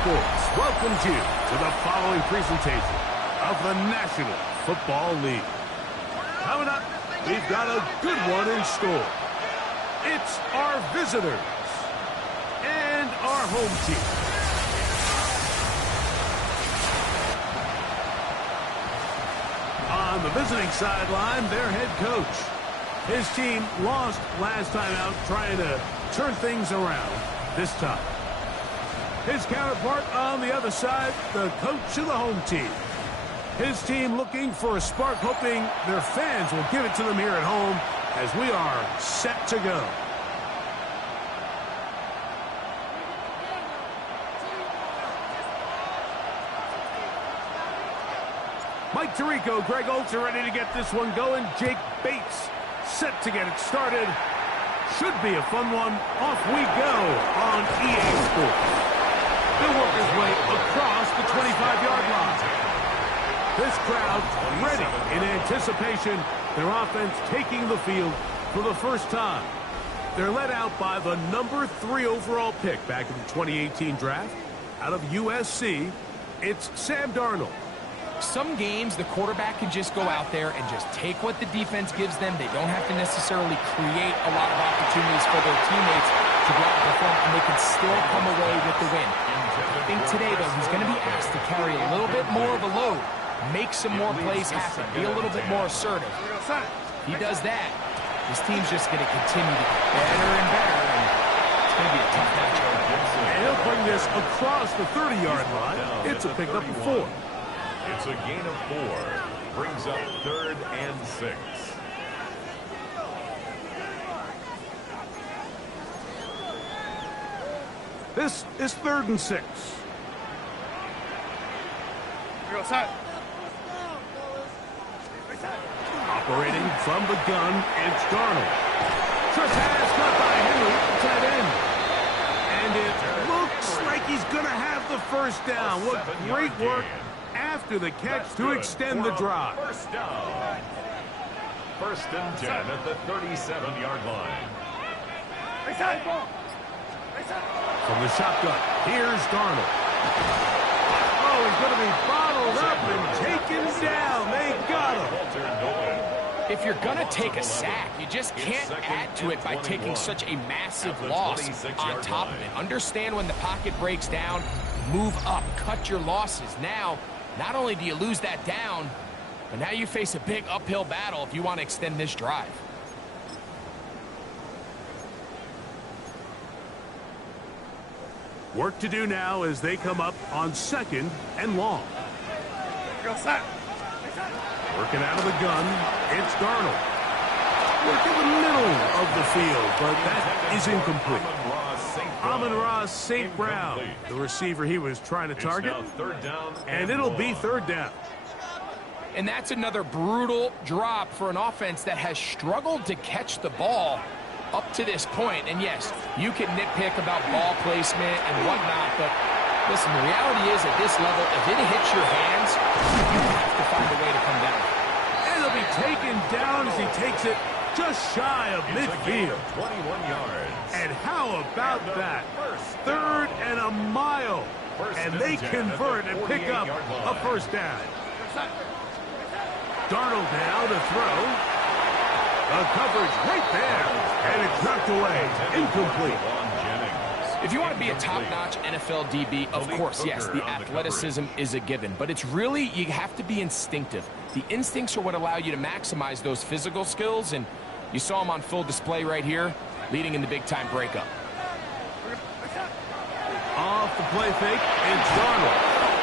Sports welcomes you to the following presentation of the National Football League. Coming up, we've got a good one in store. It's our visitors and our home team. On the visiting sideline, their head coach. His team lost last time out, trying to turn things around this time. His counterpart on the other side, the coach of the home team. His team looking for a spark, hoping their fans will give it to them here at home as we are set to go. Mike Tirico, Greg Oltz are ready to get this one going. Jake Bates set to get it started. Should be a fun one. Off we go on EA Sports. They'll work his way across the 25-yard line. This crowd ready in anticipation. Their offense taking the field for the first time. They're led out by the number 3 overall pick back in the 2018 draft. Out of USC, it's Sam Darnold. Some games, the quarterback can just go out there and just take what the defense gives them. They don't have to necessarily create a lot of opportunities for their teammates to go out and perform, and they can still come away with the win. I think today, though, he's going to be asked to carry a little bit more of a load, make some more plays happen, be a little bit more assertive. If he does that, his team's just going to continue to get better and better, and it's going to be a tough matchup. And he'll bring this across the 30-yard line. It's a pickup of 4. It's a gain of 4. Brings up 3rd and 6. This is 3rd and 6. Operating from the gun, it's Darnold. Short pass caught by Henry, tight end. And it looks like he's going to have the first down. What great work after the catch to extend the drive. First down. 1st and 10 at the 37-yard line. From the shotgun, here's Darnold. Oh, he's going to be bottled up and taken down. They got him. If you're going to take a sack, you just can't add to it by taking such a massive loss on top of it. Understand when the pocket breaks down, move up, cut your losses. Now, not only do you lose that down, but now you face a big uphill battle if you want to extend this drive. Work to do now as they come up on 2nd and long. Working out of the gun, it's Darnold. Working the middle of the field, but that is incomplete. Amon-Ra St. Brown, the receiver he was trying to target, and it'll be 3rd down. And that's another brutal drop for an offense that has struggled to catch the ball up to this point. And yes, you can nitpick about ball placement and whatnot, but listen, the reality is at this level, if it hits your hands, you have to find a way to come down. And it'll be taken down as he takes it just shy of midfield. 21 yards. And how about that? 3rd and a mile. And they convert and pick up a first down. Darnold now to throw. The coverage right there. And it's knocked away. Incomplete. If you want to be a top-notch NFL DB, of course, yes, the athleticism is a given. But it's really, you have to be instinctive. The instincts are what allow you to maximize those physical skills. And you saw him on full display right here, leading in the big-time breakup. Off the play fake, it's Darnold.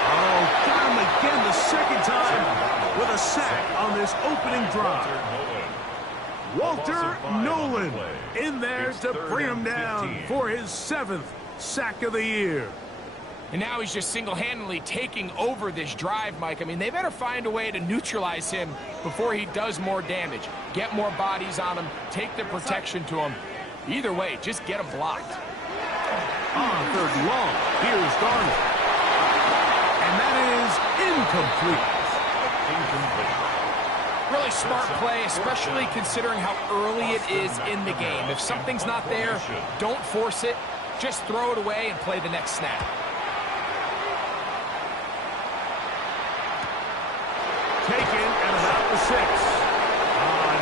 Oh, got him again the second time with a sack on this opening drive. Walter Nolan in there to bring him down for his 7th sack of the year. And now he's just single-handedly taking over this drive, Mike. I mean, they better find a way to neutralize him before he does more damage. Get more bodies on him, take the protection to him. Either way, just get him blocked. On 3rd and long, here's Darnold. And that is incomplete. Really smart play, especially considering how early it is in the game. If something's not there, don't force it. Just throw it away and play the next snap. Taken at about the 6.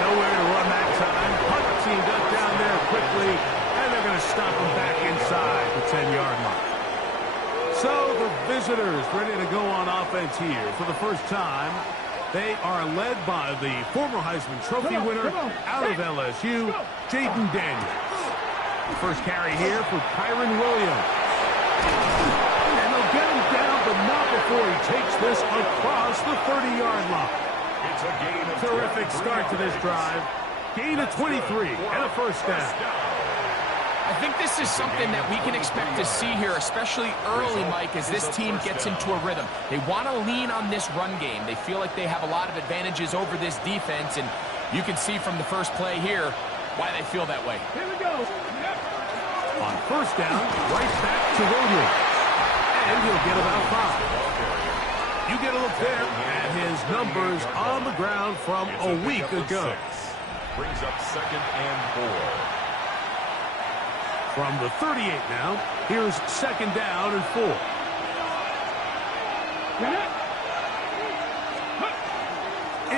Nowhere to run that time. Hunt teamed up down there quickly, and they're going to stop him back inside the 10-yard line. So the visitors ready to go on offense here for the first time. They are led by the former Heisman Trophy winner out of LSU, Jaden Daniels. The first carry here for Kyron Williams. And they'll get him down, but not before he takes this across the 30-yard line. It's a gain of Terrific start to this drive. Gain of 23 and a first down. I think this is something that we can expect to see here, especially early, Mike, as this team gets into a rhythm. They want to lean on this run game. They feel like they have a lot of advantages over this defense, and you can see from the first play here why they feel that way. Here we go. On first down, right back to Williams. And he'll get about 5. You get a look there at his numbers on the ground from a week ago. Brings up 2nd and 4. From the 38 now, here's 2nd down and 4.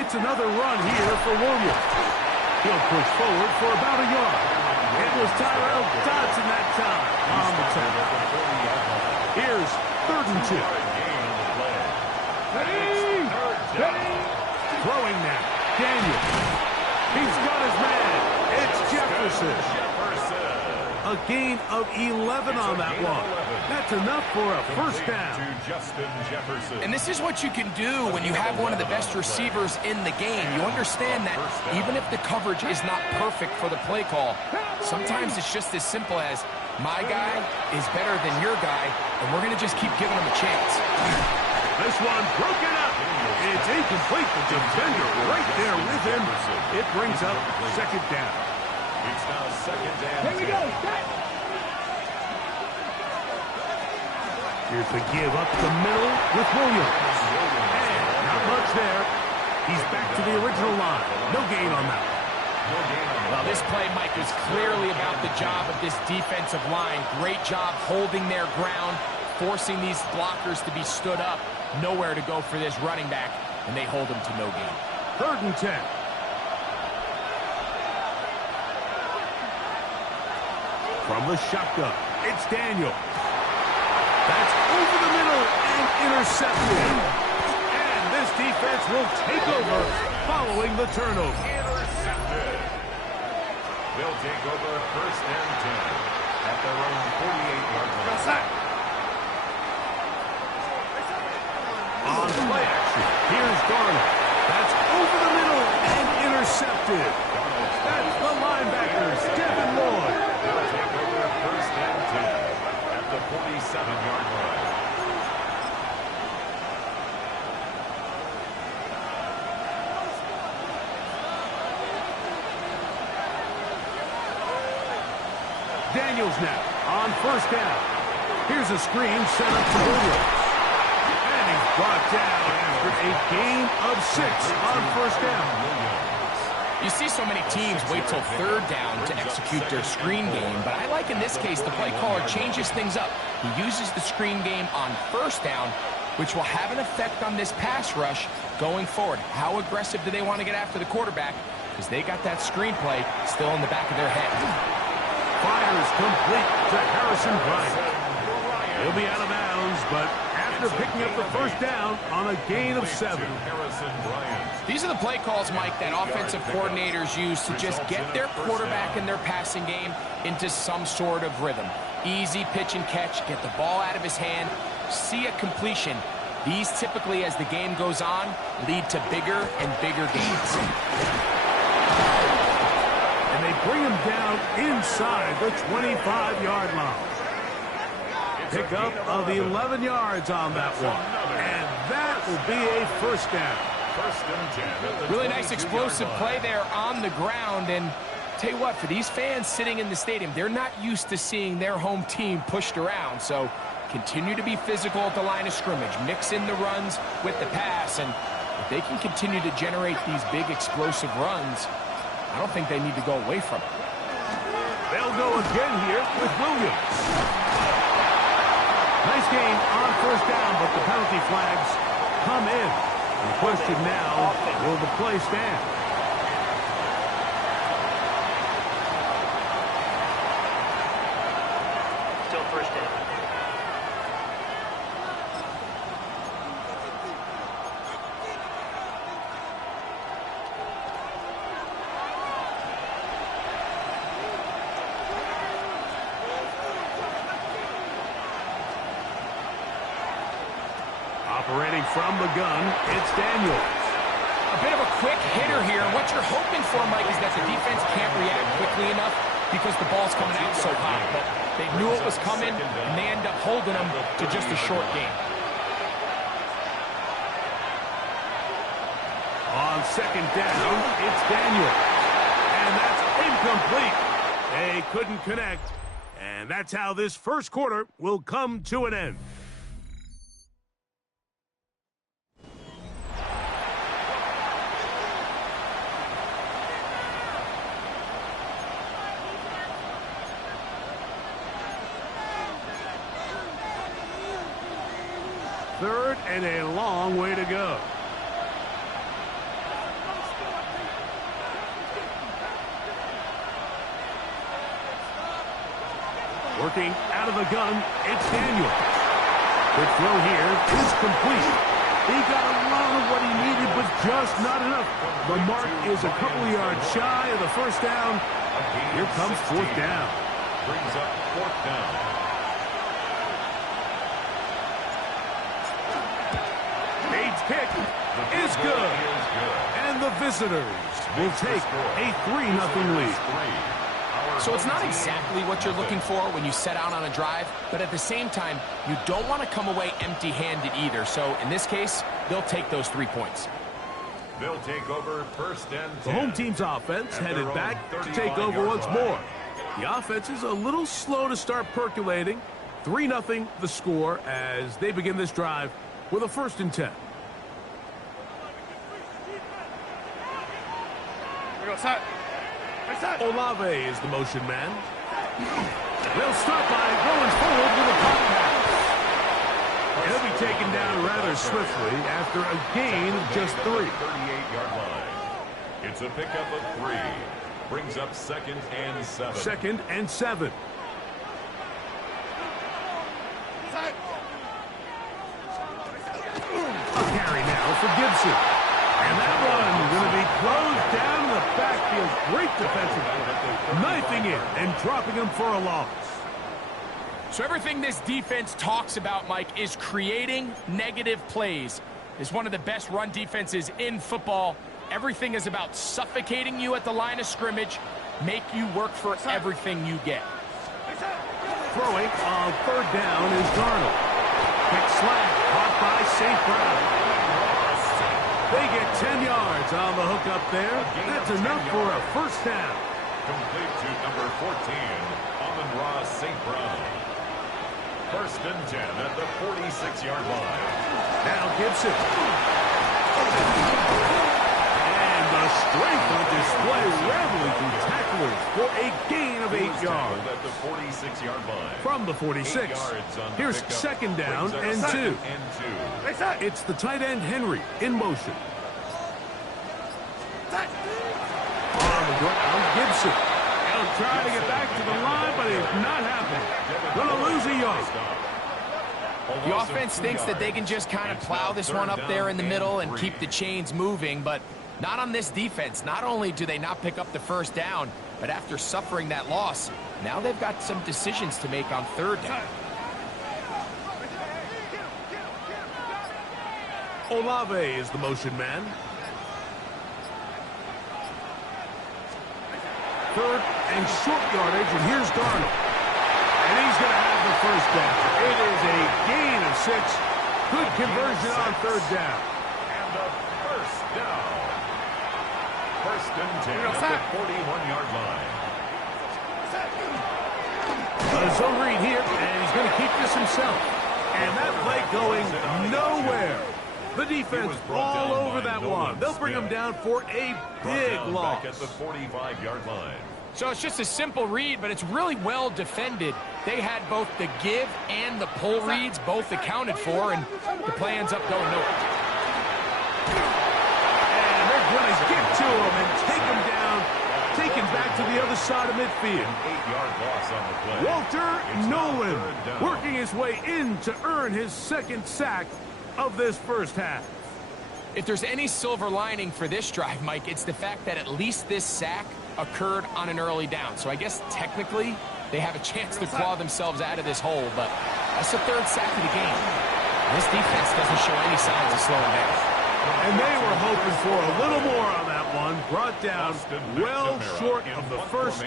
It's another run here for Williams. He'll push forward for about a yard. It was Tyrell Dodson that time on the turn. Here's 3rd and 2. Throwing now, Daniel. He's got his man. It's Jefferson. A gain of 11 on that one. That's enough for a first down. And this is what you can do when you have one of the best receivers in the game. You understand that even if the coverage is not perfect for the play call, sometimes it's just as simple as, my guy is better than your guy, and we're going to just keep giving him a chance. This one broken up. It's incomplete. The defender right there with him. It brings up 2nd down. It's now 2nd and 10. Here we go. Here's the give up the middle with Williams. And not much there. He's back to the original line. No gain on that. Well, this play, Mike, is clearly about the job of this defensive line. Great job holding their ground, forcing these blockers to be stood up. Nowhere to go for this running back, and they hold him to no gain. 3rd and 10. From the shotgun, it's Daniel. That's over the middle and intercepted. And this defense will take over following the turnover. Intercepted. They'll take over 1st and 10 at their own 48-yard line. On play action, here's Darnold. That's over the middle and intercepted. That's the linebackers, Devin Lloyd. They'll take over 1st and 10 at the 47-yard line. Daniels now on 1st down. Here's a screen set up to Williams. And he's brought down after a gain of 6 on 1st down. You see so many teams wait till 3rd down to execute their screen game, but I like in this case the play caller changes things up. He uses the screen game on 1st down, which will have an effect on this pass rush going forward. How aggressive do they want to get after the quarterback? Because they got that screen play still in the back of their head. Fires complete to Harrison Bryant. He'll be out of bounds, but after picking up the 1st down on a gain of 7. These are the play calls, Mike, that offensive coordinators use to just get their quarterback and their passing game into some sort of rhythm. Easy pitch and catch, get the ball out of his hand, see a completion, These typically, as the game goes on, lead to bigger and bigger gains. And they bring him down inside the 25-yard line. Pickup of 11 yards on that one. And that will be a first down. Really nice explosive play there on the ground. And tell you what, for these fans sitting in the stadium, they're not used to seeing their home team pushed around. So continue to be physical at the line of scrimmage. Mix in the runs with the pass. And if they can continue to generate these big explosive runs, I don't think they need to go away from it. They'll go again here with Williams. Nice gain on first down, but the penalty flags come in. The question now, will the play stand? Still first down. Operating from the gun, it's Daniels. A bit of a quick hitter here. And what you're hoping for, Mike, is that the defense can't react quickly enough because the ball's coming out so high. But they knew it was coming, and they end up holding them to just a short game. On second down, it's Daniels. And that's incomplete. They couldn't connect. And that's how this first quarter will come to an end. Third and a long way to go. Working out of the gun, it's Daniels. The throw here is complete. He got a lot of what he needed, but just not enough. The mark is a couple of yards shy of the first down. Here comes fourth down. Brings up fourth down. Kick is good. And the visitors will take a 3-0 lead. So it's not exactly what you're looking for when you set out on a drive, but at the same time, you don't want to come away empty-handed either. So in this case, they'll take those 3 points. They'll take over first and 10. The home team's offense headed back to take over once more. The offense is a little slow to start percolating. 3-0 the score as they begin this drive with a 1st and 10. Olave is the motion man. They'll start by going forward with a pop pass. He'll be taken down rather swiftly after a gain of just 3. 38-yard line. It's a pickup of 3. Brings up 2nd and 7. 2nd and 7. A carry now for Gibson. And that one going to be closed down in the backfield. Great defensive play. Knifing in and dropping him for a loss. So everything this defense talks about, Mike, is creating negative plays. It's one of the best run defenses in football. Everything is about suffocating you at the line of scrimmage, make you work for everything you get. Throwing on third down is Darnold. Quick slant caught by St. Brown. They get 10 yards on the hook up there. That's enough for a first down. Complete to number 14, Amon-Ra St. Brown. 1st and 10 at the 46-yard line. Now Gibson. And the strength on display, rattling through tacklers for a gain of 8 yards. At the 46-yard line. From the 46. Here's 2nd down and 2. It's the tight end Henry in motion. On the ground, Gibson. He'll try to get back to the line, but it's not happening. Gonna lose a yard. The offense thinks that they can just kind of plow this one up there in the middle and keep the chains moving, but not on this defense. Not only do they not pick up the first down, but after suffering that loss, now they've got some decisions to make on third down. Olave is the motion man. Third and short yardage, and here's Darnold. And he's going to have the first down. It is a gain of 6. Good conversion on third down. And the first down. First and 10 at the 41-yard line. A zone read here, and he's going to keep this himself. And that play going nowhere. The defense all over that one. They'll bring him down for a big loss. Back at the 45-yard line. So it's just a simple read, but it's really well defended. They had both the give and the pull reads both accounted for, and the play ends up going nowhere. And they're going to get to him and take him down, take him back to the other side of midfield. 8-yard loss on the play. Walter Nolan working his way in to earn his second sack of this first half. If there's any silver lining for this drive, Mike, it's the fact that at least this sack occurred on an early down. So I guess technically they have a chance to claw themselves out of this hole, but that's the third sack of the game. This defense doesn't show any signs of slowing down. And they were hoping for a little more on that one. Brought down well short of the first.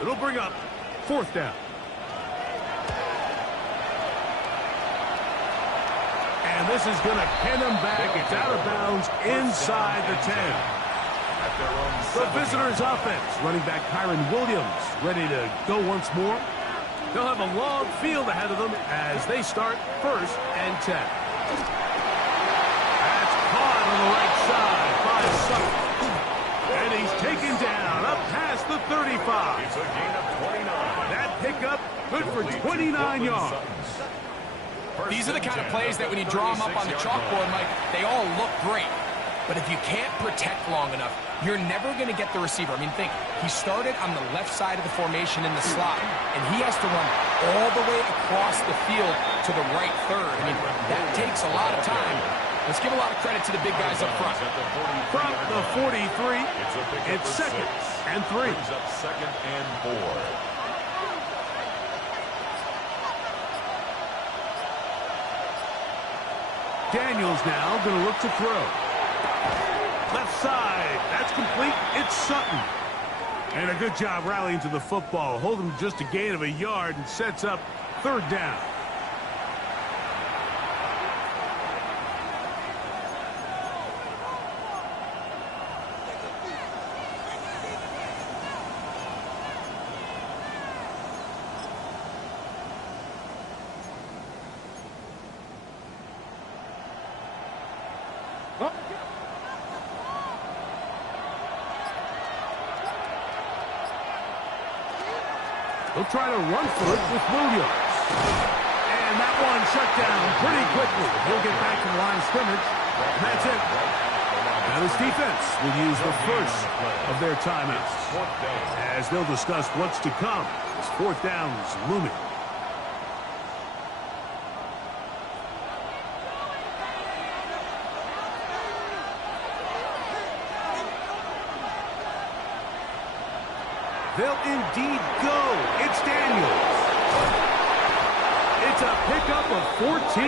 It'll bring up fourth down. And this is going to pin him back. It's out of bounds inside the 10. The visitors' offense. Running back Kyron Williams ready to go once more. They'll have a long field ahead of them as they start first and 10. That's caught on the right side by Sutton. And he's taken down up past the 35. It's a gain of 29. That pickup good for 29 yards. These are the kind of plays that when you draw them up on the chalkboard, Mike, they all look great. But if you can't protect long enough, you're never going to get the receiver. I mean, think, he started on the left side of the formation in the slot, and he has to run all the way across the field to the right third. I mean, that takes a lot of time. Let's give a lot of credit to the big guys up front. From the 43, it's second and 3. Brings up second and 4. Daniels now going to look to throw. Left side. That's complete. It's Sutton. And a good job rallying to the football. Holding just a gain of a yard and sets up third down. They'll try to run for it with Williams. And that one shut down pretty quickly. He'll get back to the line of scrimmage. And that's it. Now this defense will use the first of their timeouts as they'll discuss what's to come. This fourth down is looming. They'll indeed go. It's Daniels. It's a pickup of 14.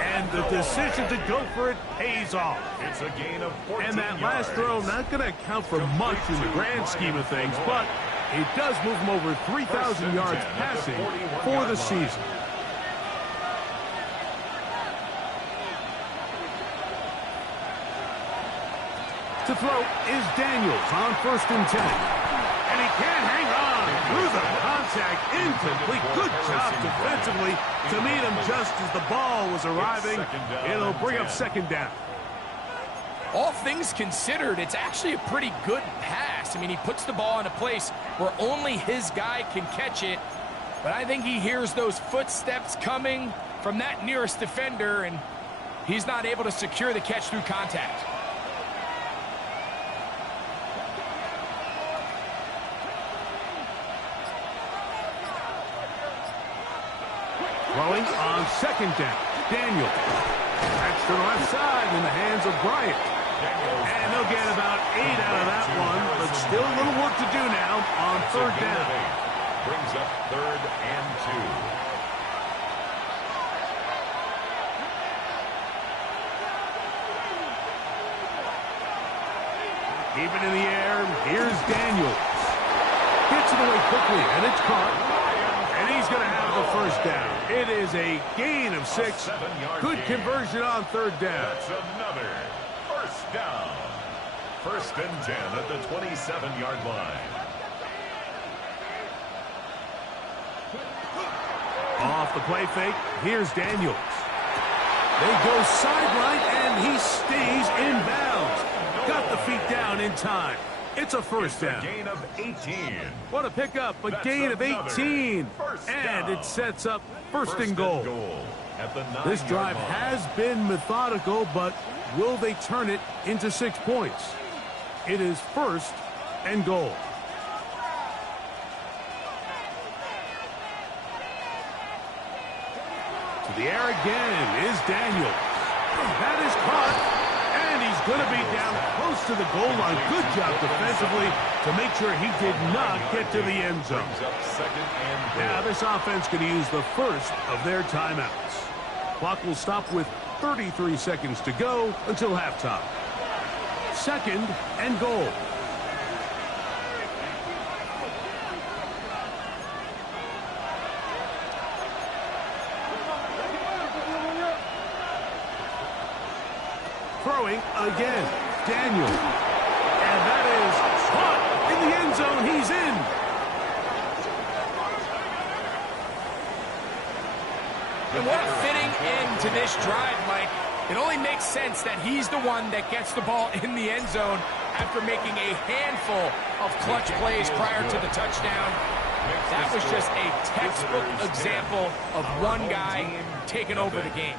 And the decision to go for it pays off. It's a gain of 14 And that last throw not going to account for much in the grand scheme of things, but it does move him over 3,000 yards passing for the season. To throw is Daniels on first and 10. And he can't hang on through the contact. Incomplete. Good job defensively to meet him just as the ball was arriving. It'll bring up second down. All things considered, it's actually a pretty good pass. I mean, he puts the ball in a place where only his guy can catch it. But I think he hears those footsteps coming from that nearest defender, and he's not able to secure the catch through contact. Throwing on second down. Daniel. That's to the left side in the hands of Bryant. And they'll get about 8 out of that one, but still a little work to do now on third down. Brings up third and 2. Keep it in the air. Here's Daniels. Gets it away quickly, and it's caught. And he's going to have the first down. It is a gain of 6. Good conversion on third down. That's another first down. First and 10 at the 27-yard line. Off the play fake, here's Daniels. They go sideline, and he stays in bounds. Got the feet down in time. It's a first down. Gain of 18. What a pickup, a gain of 18. And it sets up first and goal. This drive has been methodical, but will they turn it into 6 points? It is first and goal. To the air again is Daniels. That is caught, and he's going to be down close to the goal line. Good job defensively to make sure he did not get to the end zone. Now this offense going to use the first of their timeouts. Clock will stop with 33 seconds to go until halftime. Second and goal. Throwing again, Daniel. And that is caught in the end zone. He's in. And what a fitting end to this drive, Mike. It only makes sense that he's the one that gets the ball in the end zone after making a handful of clutch plays prior to the touchdown. That was just a textbook example of one guy taking over the game.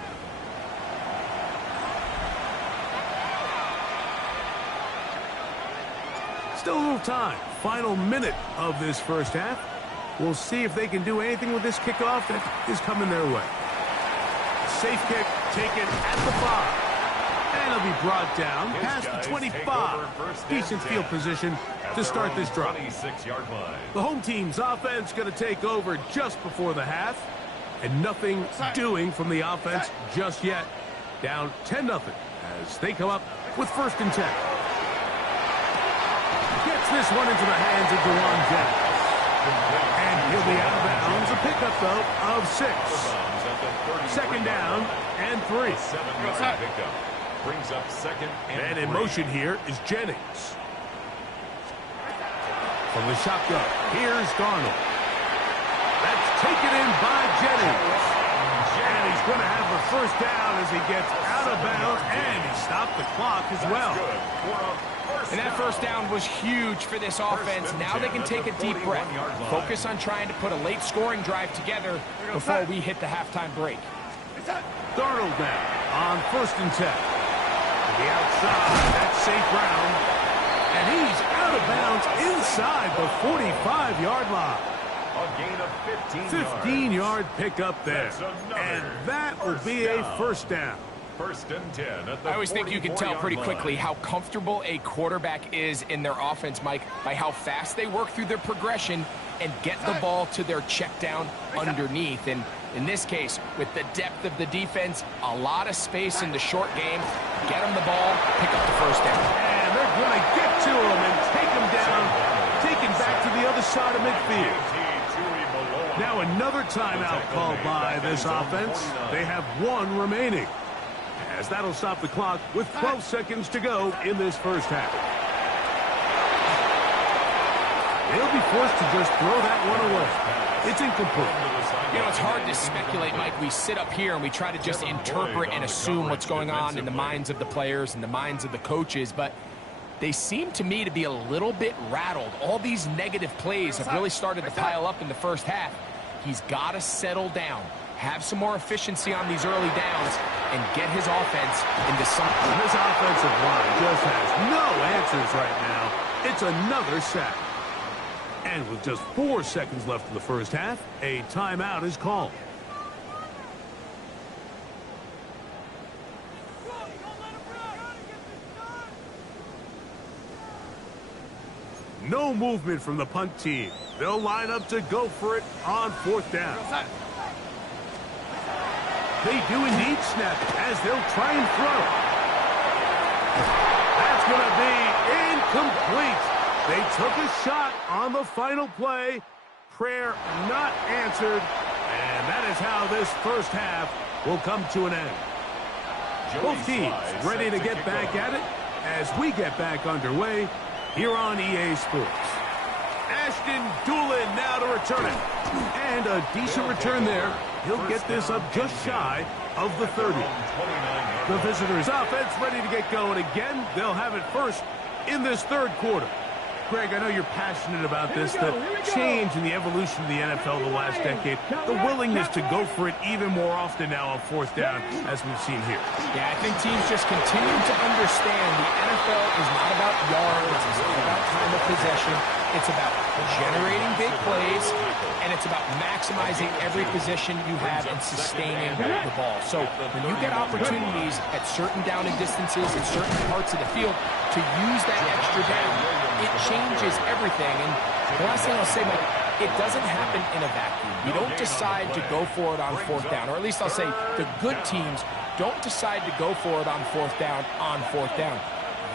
Still a little time. Final minute of this first half. We'll see if they can do anything with this kickoff that is coming their way. Safe kick taken at the 5. And it'll be brought down past the 25. Decent field position to start this drive. The home team's offense going to take over just before the half. And nothing doing from the offense just yet. Down 10-0 as they come up with first and 10. Gets this one into the hands of Dewan Jennings. And he'll be out of bounds. A pickup, though, of 6. Second down and 3. Brings up second and in motion here is Jennings. From the shotgun, here's Darnold. That's taken in by Jennings. And he's going to have the first down as he gets out of bounds, and he stopped the clock as well. And that first down was huge for this offense. Now they can take a deep breath. Focus on trying to put a late scoring drive together before we hit the halftime break. Darnold now on first and 10. To the outside, that's St. Brown. And he's out of bounds inside the 45-yard line. A gain of 15 yard pickup there. And that will be a first down. First and 10 at the I always think you can tell pretty quickly how comfortable a quarterback is in their offense, Mike, by how fast they work through their progression and get the ball to their check down underneath. And in this case, with the depth of the defense, a lot of space in the short game, get them the ball, pick up the first down. And they're going to get to him and take him down, take him back to the other side of midfield. Now another timeout called by this offense. They have 1 remaining. As that'll stop the clock with 12 seconds to go in this first half. They'll be forced to just throw that one away. It's incomplete. You know, it's hard to speculate, Mike. We sit up here and we try to just interpret and assume what's going on in the minds of the players and the minds of the coaches, but they seem to me to be a little bit rattled. All these negative plays have really started to pile up in the first half. He's got to settle down, have some more efficiency on these early downs, and get his offense into something. This offensive line just has no answers right now. It's another sack. And with just 4 seconds left in the first half, a timeout is called. No movement from the punt team. They'll line up to go for it on 4th down. They do indeed snap as they'll try and throw. That's going to be incomplete. They took a shot on the final play. Prayer not answered. And that is how this first half will come to an end. Both teams ready to get back at it as we get back underway here on EA Sports. Ashton Doolin now to return it. And a decent return there. He'll get this up just shy of the 30. The visitors' offense ready to get going again. They'll have it first in this third quarter. Greg, I know you're passionate about this, the change in the evolution of the NFL the last decade, the willingness to go for it even more often now on fourth down, as we've seen here. Yeah, I think teams just continue to understand the NFL is not about yards, it's not about time of possession, it's about generating big plays, and it's about maximizing every possession you have and sustaining the ball. So when you get opportunities at certain down and distances in certain parts of the field to use that extra down, it changes everything. And the last thing I'll say, Mike, it doesn't happen in a vacuum. You don't decide to go for it on fourth down, or at least I'll say the good teams don't decide to go for it on fourth down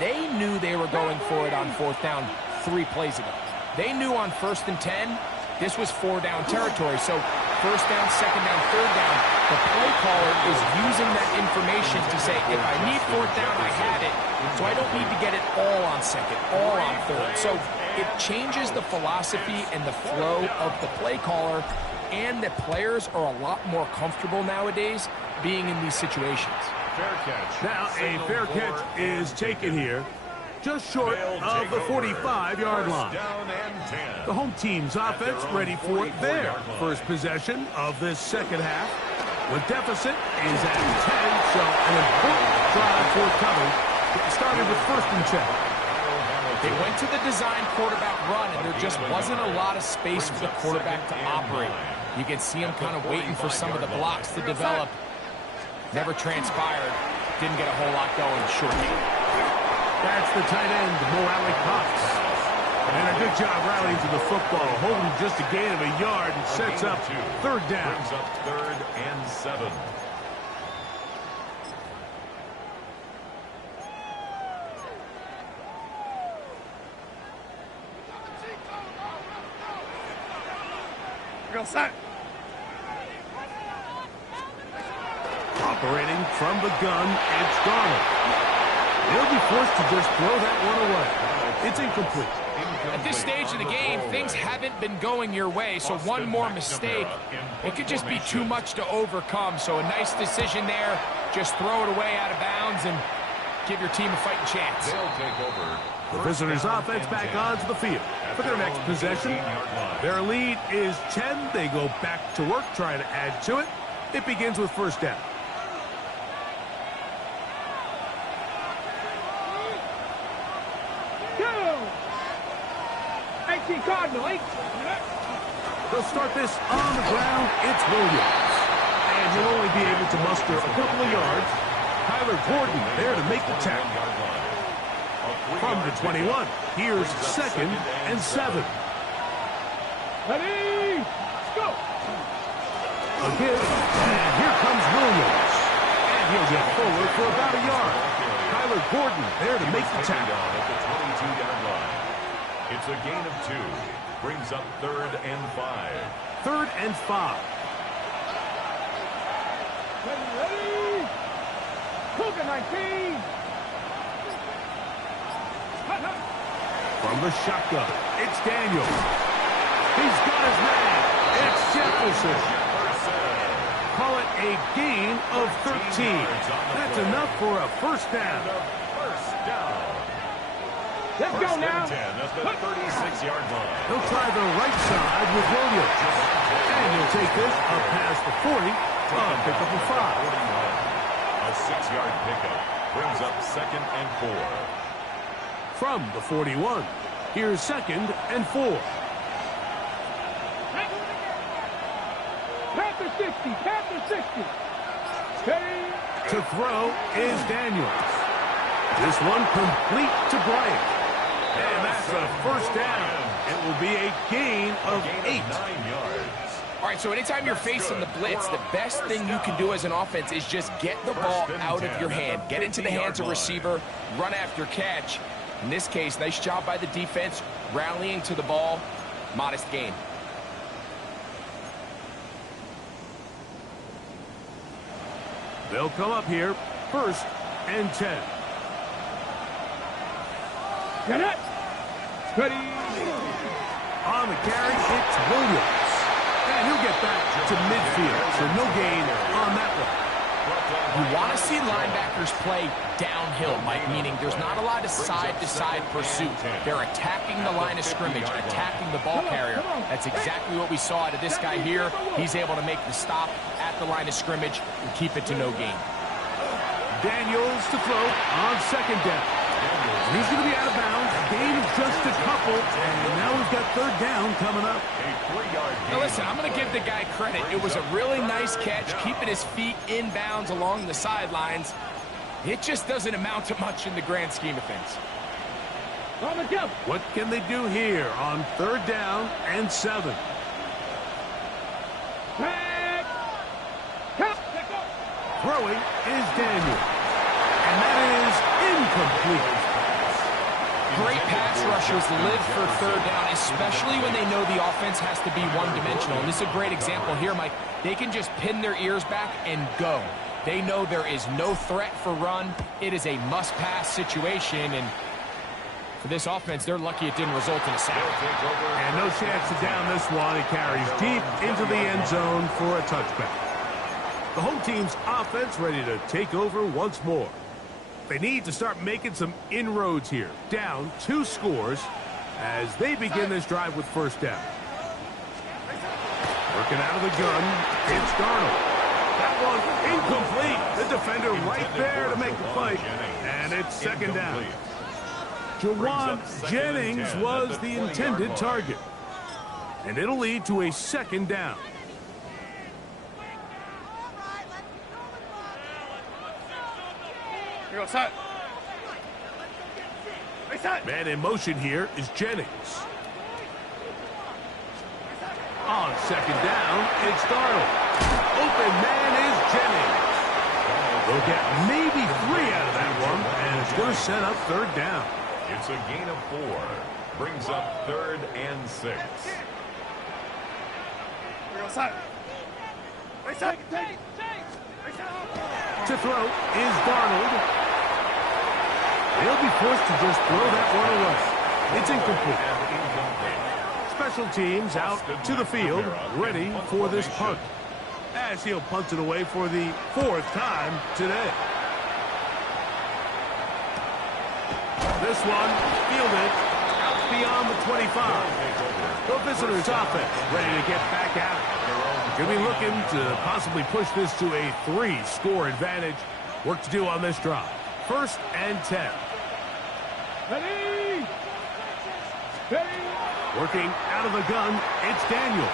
They knew they were going for it on fourth down 3 plays ago. They knew on 1st and 10, this was 4-down territory. So 1st down, 2nd down, 3rd down, the play caller is using that information to say, if I need 4th down, I had it. So I don't need to get it all on 2nd, all on 3rd. So it changes the philosophy and the flow of the play caller, and the players are a lot more comfortable nowadays being in these situations. Fair catch. Now a fair catch is taken here, just short of the 45-yard line. The home team's offense ready for their first possession of this second half. The deficit is at 10, so an important drive forthcoming. It started with 1st and 10. They went to the design quarterback run, and there just wasn't a lot of space for the quarterback to operate. You can see him kind of waiting for some of the blocks to develop. Never transpired. Didn't get a whole lot going short. That's the tight end, Morale Cox. And a good job rallying to the football, holding just a gain of a yard and sets up 3rd down. Brings up 3rd and 7. Go set. Operating from the gun, it's Donald. He'll be forced to just throw that one away. It's incomplete. At this stage of the game, things haven't been going your way, so one more mistake, it could just be too much to overcome. So a nice decision there. Just throw it away out of bounds and give your team a fighting chance. They'll take over. The visitors' offense back onto the field for their next possession. Their lead is 10. They go back to work, trying to add to it. It begins with 1st down. They'll start this on the ground. It's Williams. And he'll only be able to muster a couple of yards. Tyler Gordon there to make the tackle. From the 21, here's 2nd and 7. Ready, go! Again, and here comes Williams. And he'll get forward for about a yard. Tyler Gordon there to make the tackle. At the 22-yard line. It's a gain of 2. Brings up 3rd and 5. 3rd and 5. Ready, Cougar 19. From the shotgun, it's Daniel. He's got his man. It's Jefferson. Call it a gain of 13. That's enough for a 1st down. Let's go now. 10 at the 36-yard line. He'll try the right side with Williams. And he'll take this up past the 40. Pick up a 5. A 6-yard pickup brings up 2nd and 4. From the 41, here's 2nd and 4. Panther 60, Panther 60. Steady. To throw is Daniels. This one complete to Bryant. And that's a 1st down. It will be a gain of 8. 9 yards. All right, so anytime you're facing the blitz, the best thing you can do as an offense is just get the ball out of your hand. Get into the hands of receiver, run after catch. In this case, nice job by the defense, rallying to the ball. Modest gain. They'll come up here, 1st and 10. Get it. Ready. On the carry, it's Williams. And he'll get back to midfield, so no gain on that one. You want to see linebackers play downhill, Mike, meaning there's not a lot of side-to-side pursuit. They're attacking the line of scrimmage, attacking the ball carrier. That's exactly what we saw out of this guy here. He's able to make the stop at the line of scrimmage and keep it to no gain. Daniels to throw on 2nd down. He's going to be out of bounds. Gain of just a couple, and now we've got 3rd down coming up. Now listen, I'm going to give the guy credit. It was a really nice catch, keeping his feet in bounds along the sidelines. It just doesn't amount to much in the grand scheme of things. What can they do here on 3rd down and 7? Throwing is Daniel. And that is incomplete. Great pass rushers live for 3rd down, especially when they know the offense has to be one-dimensional. And this is a great example here, Mike. They can just pin their ears back and go. They know there is no threat for run. It is a must-pass situation, and for this offense, they're lucky it didn't result in a sack. And no chance to down this one. It carries deep into the end zone for a touchback. The home team's offense ready to take over once more. They need to start making some inroads here. Down 2 scores as they begin this drive with 1st down. Working out of the gun, it's Darnold. That one incomplete. The defender right there to make the play. And it's 2nd down. Jawan Jennings was the intended target. And it'll lead to a 2nd down. Man in motion here is Jennings. On 2nd down, it's Darnold. Open man is Jennings. They'll get maybe 3 out of that one, and it's going to set up 3rd down. It's a gain of 4. Brings up 3rd and 6. To throw is Darnold. They'll be forced to just throw that one away. It's incomplete. Special teams out to the field, ready for this punt. As he'll punt it away for the 4th time today. This one fielded out beyond the 25. The visitors' offense ready to get back out. Could be looking to possibly push this to a 3-score advantage. Work to do on this drive. 1st and 10. Ready. Ready. Working out of the gun, it's Daniel.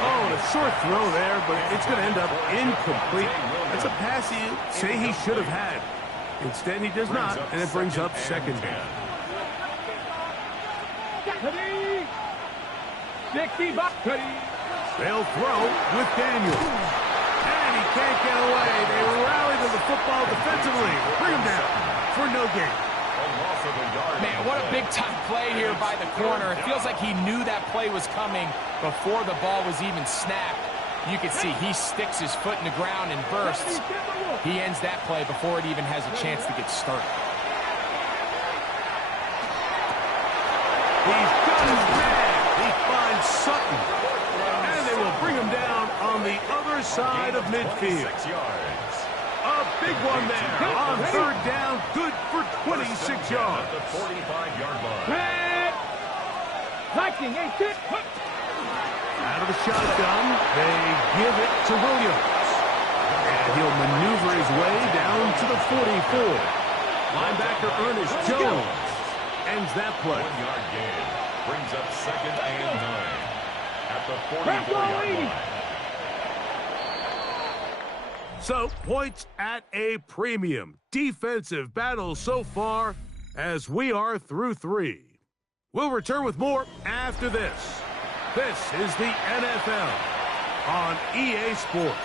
Oh, a short throw there, but it's going to end up incomplete. That's a pass you say he should have had. Instead, he does not, and it brings up 2nd down. Ready. 60 bucks. Ready. They'll throw with Daniel. And he can't get away. They rally to the football defensively. Bring him down for no gain. Man, what a big-time play here by the corner. It feels like he knew that play was coming before the ball was even snapped. You can see he sticks his foot in the ground and bursts. He ends that play before it even has a chance to get started. He's got his man. He finds Sutton. And they will bring him down on the other side of midfield. 6 yards. A big one there on 3rd down. Good for 26 yards. At the 45-yard line. Liking, ain't it? Out of the shotgun, they give it to Williams. And he'll maneuver his way down to the 44. Linebacker Ernest Jones ends that play. 1-yard gain. Brings up 2nd and 9. At the 44-yard line. So, points at a premium. Defensive battle so far as we are through 3. We'll return with more after this. This is the NFL on EA Sports.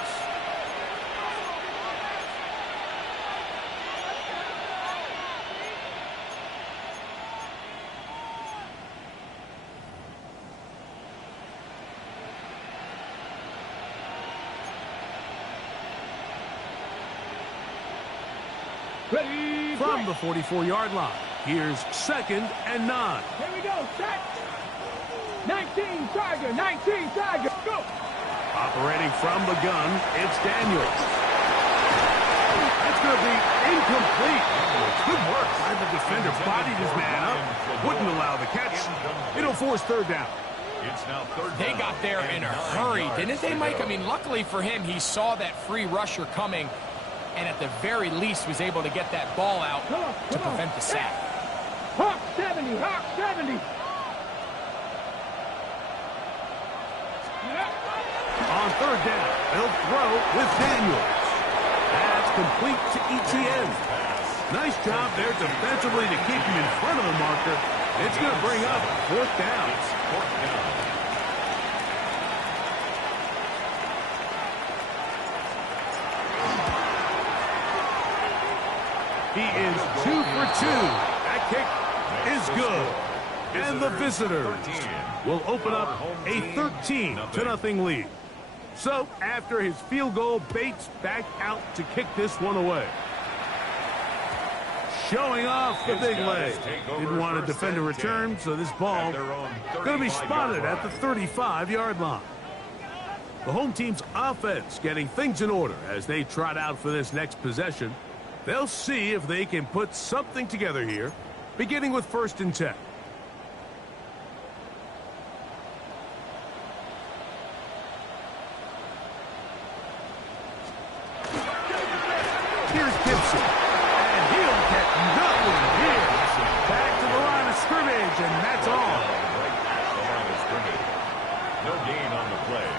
Ready. From the 44-yard line, here's 2nd and 9. Here we go. Set. 19 Tiger. 19 Tiger. Go. Operating from the gun, it's Daniels. That's going to be incomplete. Good work by the defender. Bodied his man up. Wouldn't allow the catch. It'll force 3rd down. It's now 3rd They down. got there in a hurry, didn't they, Mike? I mean, luckily for him, he saw that free rusher coming, and at the very least was able to get that ball out to prevent the sack. Hawk 70. Hawk 70. On 3rd down, they'll throw with Daniels. That's complete to ETN. Nice job there defensively to keep him in front of the marker. It's going to bring up 4th down. It's 4th down. He is 2 for 2. That kick is good. And the visitors will open up a 13-0 lead. So, after his field goal, Bates back out to kick this one away. Showing off the big leg. Didn't want to defend a return, so this ball going to be spotted at the 35-yard line. The home team's offense getting things in order as they trot out for this next possession. They'll see if they can put something together here, beginning with 1st and 10. Here's Gibson, and he'll get nothing here. Back to the line of scrimmage, and that's all. Right at the line of scrimmage. No gain on the play.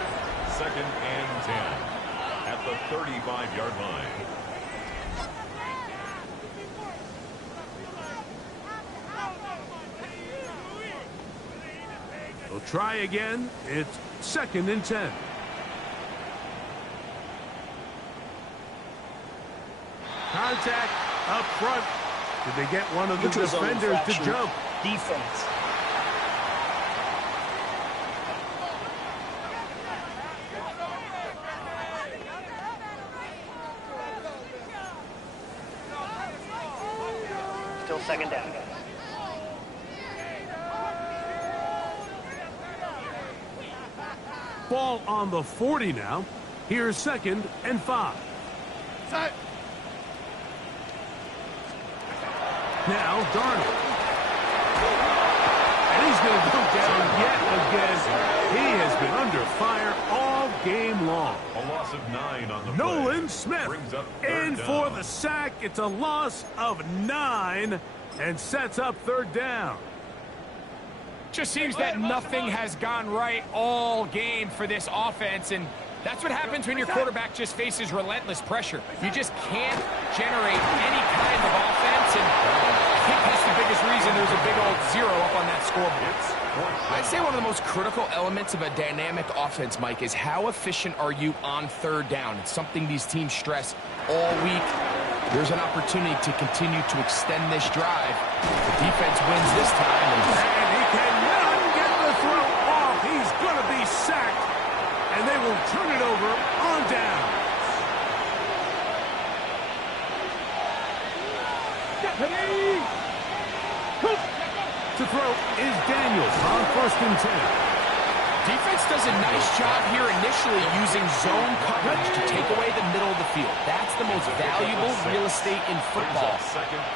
2nd and 10 at the 35-yard line. They'll try again. It's 2nd and 10. Contact up front. Did they get one of the defenders to jump? Defense. Still 2nd down. Ball on the 40 now. Here's 2nd and 5. Now Darnold. And he's going to go down yet again. He has been under fire all game long. A loss of 9 on the play. Nolan Smith Brings up in 3rd for down. the sack. It's a loss of 9 and sets up 3rd down. Just seems that nothing has gone right all game for this offense, and that's what happens when your quarterback just faces relentless pressure. You just can't generate any kind of offense, and I think that's the biggest reason there's a big old 0 up on that scoreboard. I'd say one of the most critical elements of a dynamic offense, Mike, is how efficient are you on 3rd down. It's something these teams stress all week. There's an opportunity to continue to extend this drive. The defense wins this time. And he cannot get the throw off. He's going to be sacked. And they will turn it over on down. To throw is Daniels on 1st and 10. Defense does a nice job here initially using zone coverage to take away the middle of the field. That's the most valuable real estate in football.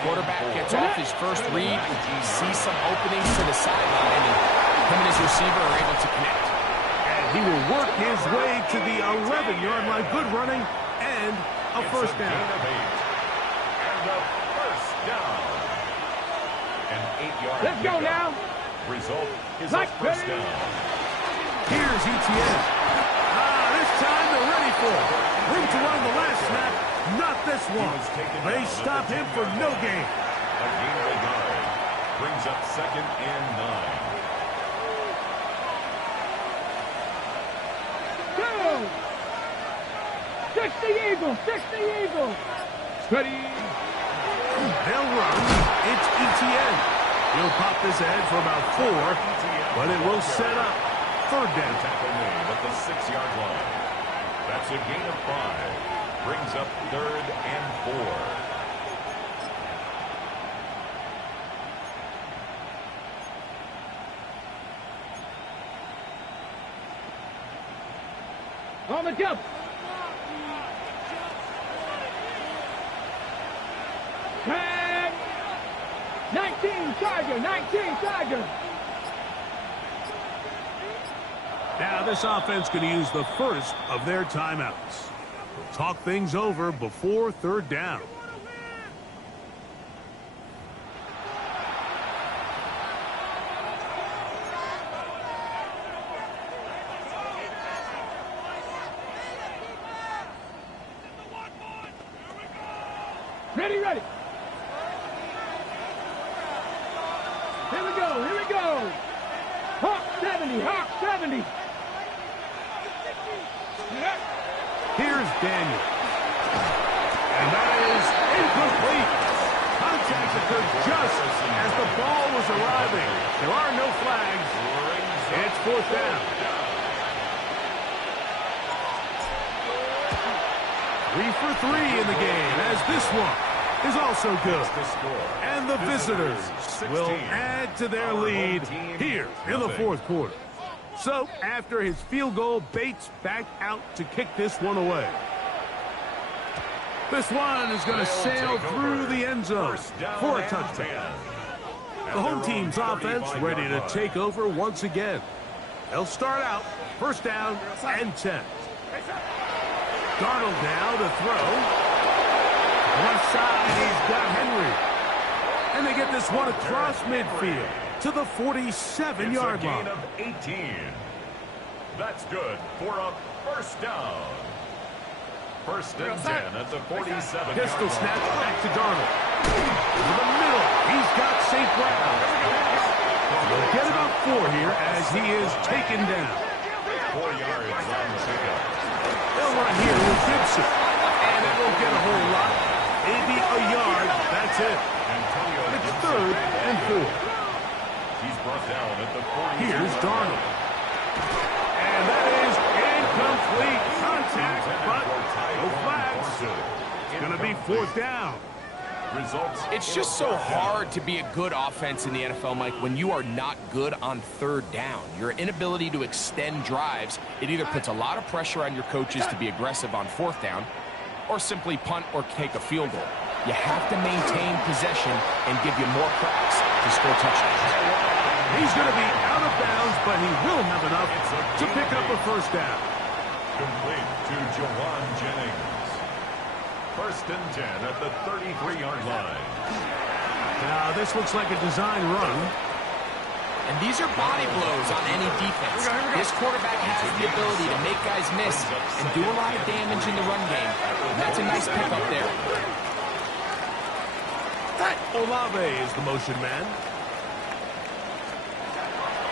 Quarterback gets off his first read, sees some openings to the sideline, and him and his receiver are able to connect. And he will work his way to the 11-yard line. Good running and a 1st down. And a 1st down. An 8-yard Let's go now. Result is a 1st down. Here's ETN. This time they're ready for it. Room to run the last snap. Not this one. They stop him for no gain. A gain of a yard. Brings up 2nd and 9. Go. 60 Eagles, 60 Eagles. Ready. They'll run. It's ETN. He'll pop this ahead for about 4, but it will set up third down. Tackle made at the 6-yard line. That's a gain of 5. Brings up 3rd and 4. On the jump. 10, 19 Tiger, 19 Tiger. Now this offense going to use the first of their timeouts. We'll talk things over before third down. Ready, ready. Here we go, here we go. Hawk 70, Hawk 70. Here's Daniel. And that is incomplete. Contact occurred just as the ball was arriving. There are no flags. It's fourth down. 3 for 3 in the game, as this one is also good. And the visitors will add to their lead here in the fourth quarter. So, after his field goal, Bates back out to kick this one away. This one is going to sail through the end zone for a touchdown. The home team's offense ready to take over once again. They'll start out first down and 10. Darnold now to throw. Left side, he's got Henry. And they get this one across midfield to the 47-yard line. Of 18. That's good for a first down. First and 10 at the 47-yard Pistol line. snap back to Darnold. To the middle, he's got St. Brown. They'll get about 4 here as he is taken down. 4 yards on the pickup. They'll run here with Gibson. And it won't get a whole lot. Maybe a yard, that's it. It's third and 4. He's brought down at the 40. Here's Darnold. And that is incomplete. Contact, but no flags. It's going to be fourth down. Results. It's just so hard to be a good offense in the NFL, Mike, when you are not good on third down. Your inability to extend drives, it either puts a lot of pressure on your coaches to be aggressive on fourth down or simply punt or take a field goal. You have to maintain possession and give you more cracks to score touchdowns. He's going to be out of bounds, but he will have enough to pick up a first down. Complete to Jawan Jennings. First and 10 at the 33-yard line. Now, this looks like a design run. And these are body blows on any defense. This quarterback has the ability to make guys miss and do a lot of damage in the run game. And that's a nice pickup there. Olave is the motion man.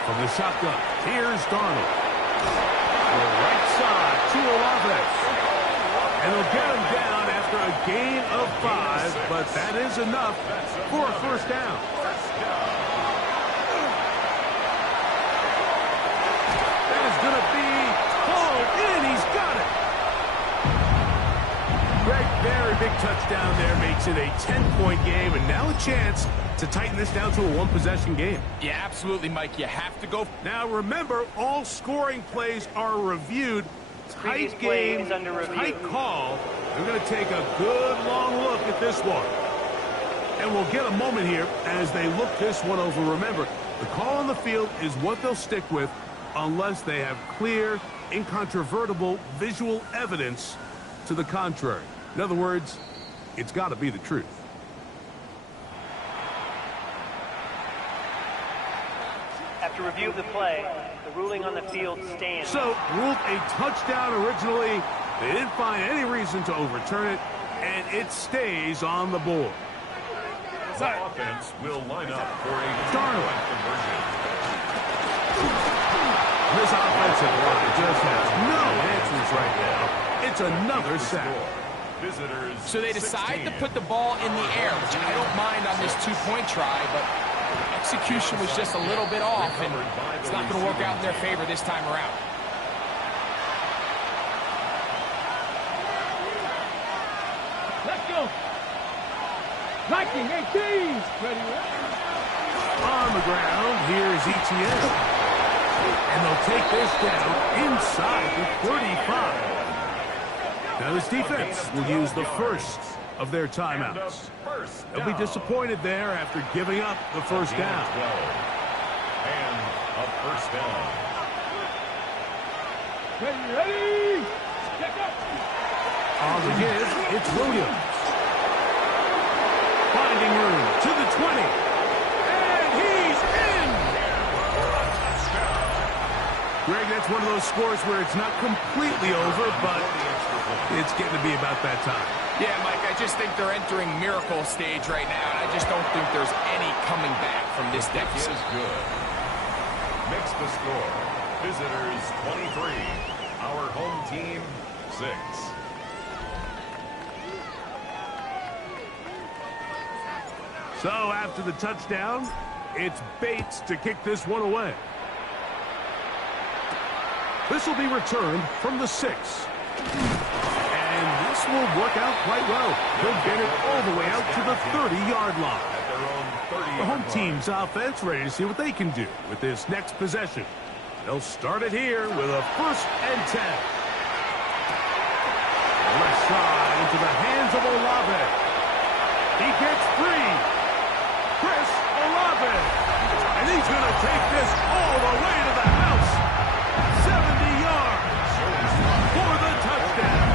From the shotgun, here's Darnold. The right side to Olave. And they'll get him down after a gain of 5, but that is enough for a first down. That is going to be pulled in. He's got it. Greg, very big touchdown there makes it a 10-point game, and now a chance to tighten this down to a one-possession game. Yeah, absolutely, Mike. You have to go. Now, remember, all scoring plays are reviewed. Previous Tight play game, is under review. tight call. We're going to take a good long look at this one. And we'll get a moment here as they look this one over. Remember, the call on the field is what they'll stick with unless they have clear, incontrovertible visual evidence to the contrary. In other words, it's got to be the truth. After review of the play, the ruling on the field stands. So, ruled a touchdown originally. They didn't find any reason to overturn it, and it stays on the board. The offense will line up for a Darnold. conversion. This offensive line just has no answers right now. It's another sack. Visitors. So they decide 16. to put the ball in the air, which I don't mind on this two-point try, but execution was just a little bit off, and it's not going to work out in their favor this time around. Let's go. Liking 18. Ready, On the ground, here's ETN. And they'll take this down inside the 35. Now this defense will use the first of their timeouts. They'll be disappointed there after giving up the first down. And a first down. Ready. Check up. On the give, it's Williams. Finding room to the 20. And he's in! Greg, that's one of those scores where it's not completely over, but it's getting to be about that time. Yeah, Mike, I just think they're entering miracle stage right now, and I just don't think there's any coming back from this deficit. Is good. Makes the score. Visitors 23. Our home team 6. So after the touchdown, it's Bates to kick this one away. This will be returned from the 6. And this will work out quite well. They'll get it all the way out to the 30-yard line. At their own 30-yard The home line. team's offense ready to see what they can do with this next possession. They'll start it here with a 1st and 10. Left side into the hands of Olave. He gets free. Chris Olave. And he's going to take this all the way to the house. 70 yards for the touchdown.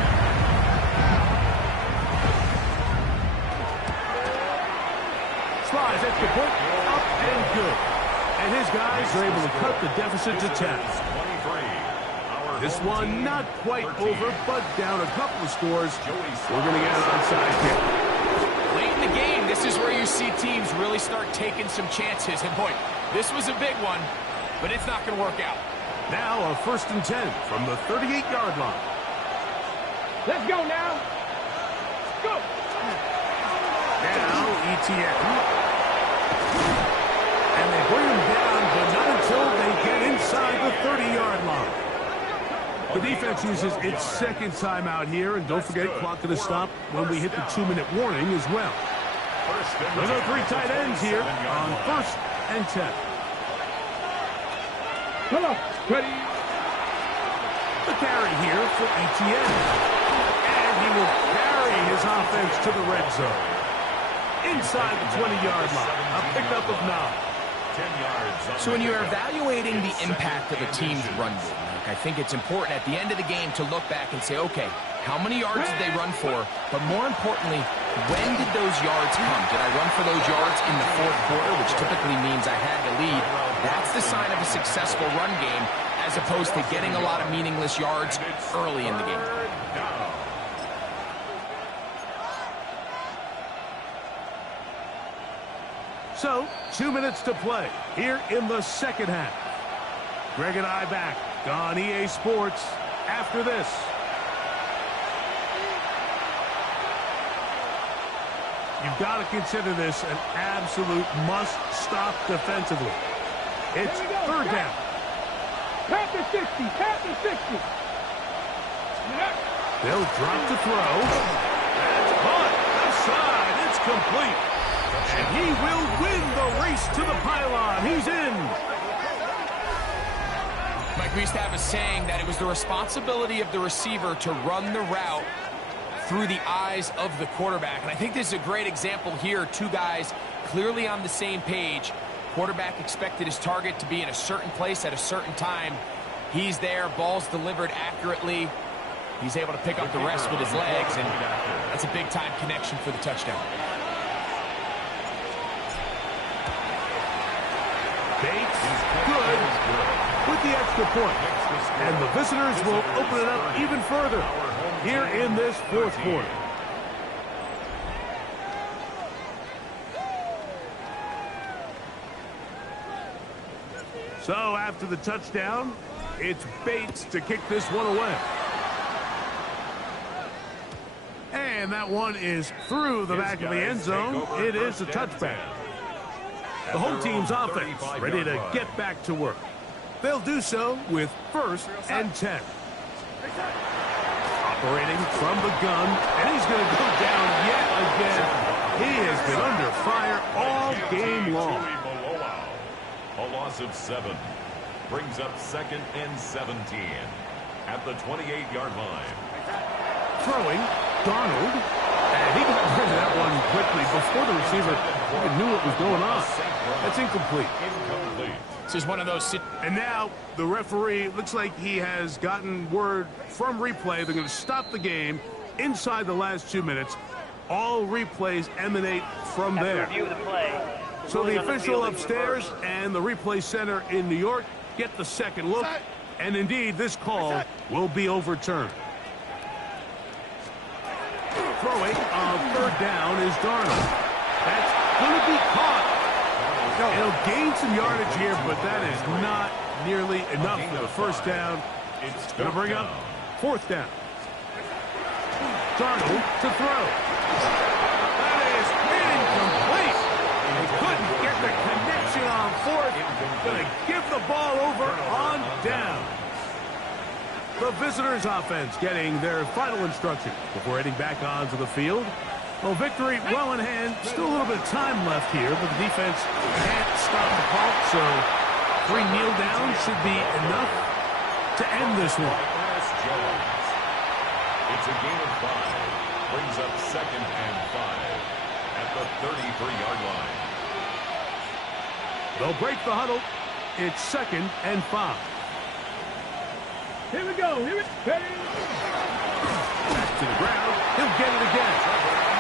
Slides at the point, up and good. And his guys are able to cut the deficit to 10. 23. Our This home one team, not quite 13. over, but down a couple of scores. We're going to get an onside kick. Late in the game, this is where you see teams really start taking some chances. And boy, this was a big one, but it's not going to work out. Now a 1st and 10 from the 38-yard line. Let's go now. Go. Now ETN. And they bring him down, but not until they get inside the 30-yard line. The defense uses its 2nd timeout here, and don't forget, clock going to stop when we hit the 2-minute warning as well. There are 3 tight ends here on 1st and 10. Come on. Ready. The carry here for ETN. And he will carry his offense to the red zone. Inside the 20-yard line. A pickup of 9. 10 yards. So when you're evaluating the impact of a team's run game, I think it's important at the end of the game to look back and say, okay, how many yards did they run for? But more importantly, when did those yards come? Did I run for those yards in the 4th quarter, which typically means I had the lead? That's the sign of a successful run game, as opposed to getting a lot of meaningless yards early in the game. So, 2 minutes to play here in the 2nd half. Greg and I back on EA Sports after this. You've got to consider this an absolute must-stop defensively. It's 3rd down. Tap the 60. Tap the 60. They'll drop to throw. That's caught. Outside. It's complete. And he will win the race to the pylon. He's in. Mike, we used to have a saying that it was the responsibility of the receiver to run the route through the eyes of the quarterback. And I think this is a great example here. 2 guys clearly on the same page. Quarterback expected his target to be in a certain place at a certain time. He's there. Ball's delivered accurately. He's able to pick up the rest with his legs, and that's a big-time connection for the touchdown. Bates, good, with the extra point. And the visitors will open it up even further here in this 4th quarter. So after the touchdown, it's Bates to kick this one away. that one is through the back of the end zone. It is a touchback. The home team's offense ready to get back to work. They'll do so with 1st and 10. Operating from the gun, and he's going to go down yet again. He has been under fire all game long. A loss of 7 brings up 2nd and 17 at the 28-yard line. Throwing, Darnold, and he got rid of that one quickly before the receiver even knew what was going on. That's incomplete. This is one of those. And now the referee looks like he has gotten word from replay. They're going to stop the game inside the last 2 minutes. All replays emanate from there. Review the play. So the official upstairs and the replay center in New York get the second look. And indeed, this call will be overturned. Throwing on 3rd down is Darnold. That's going to be caught. He'll gain some yardage here, but that is not nearly enough for the 1st down. It's going to bring up 4th down. Darnold to throw. That is incomplete. He couldn't get the connection on 4th. Going to give the ball over on down. The visitors' offense getting their final instruction before heading back onto the field. Well, victory well in hand. Still a little bit of time left here, but the defense can't stop the clock, so 3 kneel downs should be enough to end this one. It's a gain of 5. Brings up 2nd and 5 at the 33-yard line. They'll break the huddle. It's 2nd and 5. Here we go. Back to the ground. He'll get it again.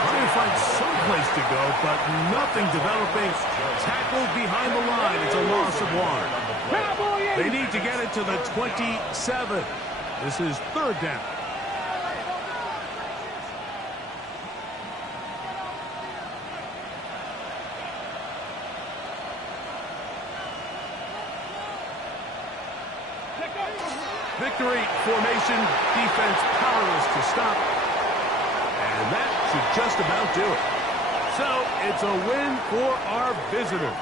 Trying to find some place to go, but nothing developing. Tackled behind the line. It's a loss of 1. They need to get it to the 27. This is 3rd down. Victory formation, defense powerless to stop. And that should just about do it. So it's a win for our visitors.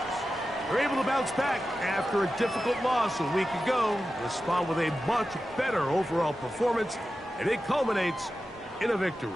They're able to bounce back after a difficult loss a week ago. Respond with a much better overall performance, and it culminates in a victory.